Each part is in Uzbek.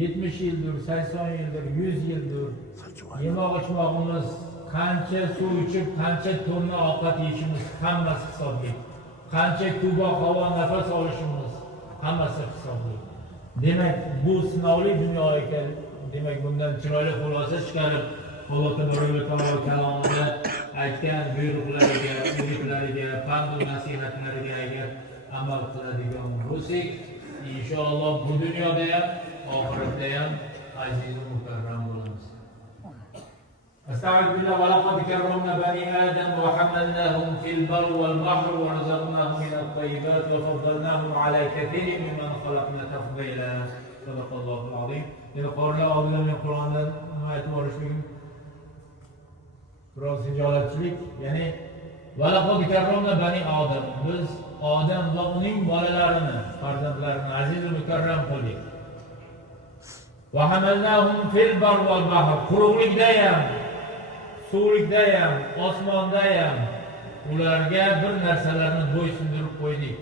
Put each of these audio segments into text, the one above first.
70 yildir, 80 yildir, 100 yildir yemoq ichmoqimiz, qancha suv ichib, qancha tonna ovqat yeyishimiz hammasi hisobli. Qancha kuboq havo nafas olishimiz hammasi hisobli. Demak, bu sinovli dunyo ekan. Demak, bundan chiroyli xulosa chiqarib, Alloh taolo kalomida aytgan buyruqlariga, umidlariga, pand va nasihatlariga agar amal qiladigan bo'lsak, inshaalloh bu dunyoda ham, oxiratda ham aziz va mukarram bo'lamiz. Astagfirullah billah va laqad karramna bani Adam va hamalnahum fil barri wal bahri wa razaqnahum min at-tayyibat wa faddalnahum ala kathirin mimman khalaqna tafdila. Sadaqallohul azim. Yana qorilar oldida men Qur'ondan nima aytib o'rishligim biroz hijolatchilik, ya'ni valaqad karramna bani Adam, biz Odam va uning bolalarini, farzandlarini aziz va mukarram qildik. Va hamalnahum fil barri wal bahr, quruqlikda ham, suvlikda ham, osmonda ham ularga bir narsalarni bo'ysundirib qo'ydik.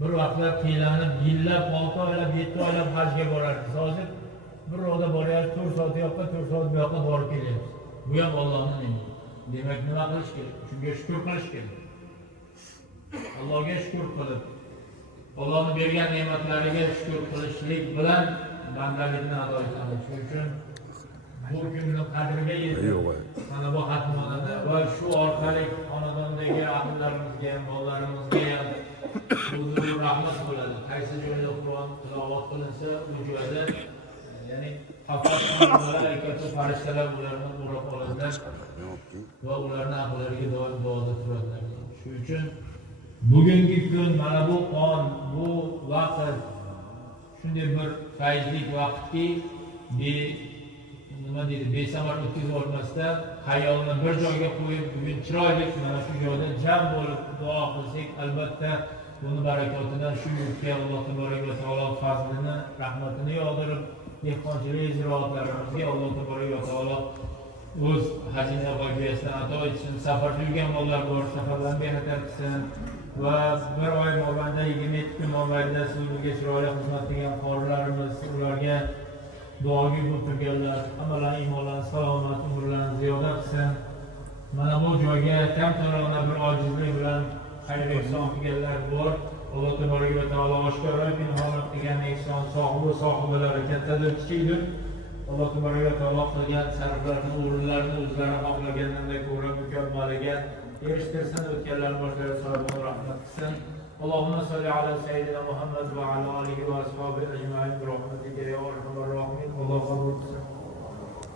Bir vaqtlar qiylanib, yillab, 6 oylab, 7 oylab hajga borardik. Hozir bir ro'da boryapmiz, 4 soat yoqqa, 4 soat bu yoqqa borib kelyapmiz. Bu ham Allohning ne'mati. Demak, nima qilish kerak? Shunga shukr qilish kerak. Allohga shukr qilib, Allohning bergan ne'matlariga shukr qilishlik bilan bandalikni ado etamiz. Shuning uchun bu kunning qadriga yetib, mana bu xatmonada va shu orqali xonadondagi ahllarimizga ham, bolalarimizga ham huzur rahmat bo'ladi. Qaysi joyda Qur'on tilovat qilinsa, u joyda ya'ni malaikatu farishtalar ularni o'rab oladilar va ularni ahllariga doim duoda turadilar. Shuning uchun bugungi kun, mana bu on, bu vaqt shunday bir fayzli vaqtki, nima deydi, besamar o'tkazib olmasdan xayolni bir joyga qo'yib, bugun chiroyli mana shu joyda jam bo'lib duo qilsak, albatta buni barakotidan shu yurtga Alloh taolo fazlini, rahmatini yog'dirib, dehqonchilik ziroatlarimizga Alloh taolo o'z xazina g'oyibiyasidan ato etsin. Safarda yurgan bolalar bor, safarlarni bexatar qilsin va bir oy mobaynida 27 kun mobaynida sizlarga chiroyli xizmat qilgan qorilarimiz, ularga duoga o'tirganlar, hammalarning iymonlarini, salomat umrlarini ziyoda qilsin. Mana bu joyga kamtarona bir ojizlik bilan xayr ehson qilganlar bor. Alloh taolo oshkora pinhon qilgan ehson sohibalari kattadir, kichikdir. Alloh taolo qilgan sarflarni, o'rinlarni o'zlari xohlaganidek ko'ra mukammaliga erishtirsin, o'tganlar boshlarga savob rahmat qilsin. Allohumma solli ala sayyidina Muhammad va ala alihi va ashabihi ajma'in bi rahmatika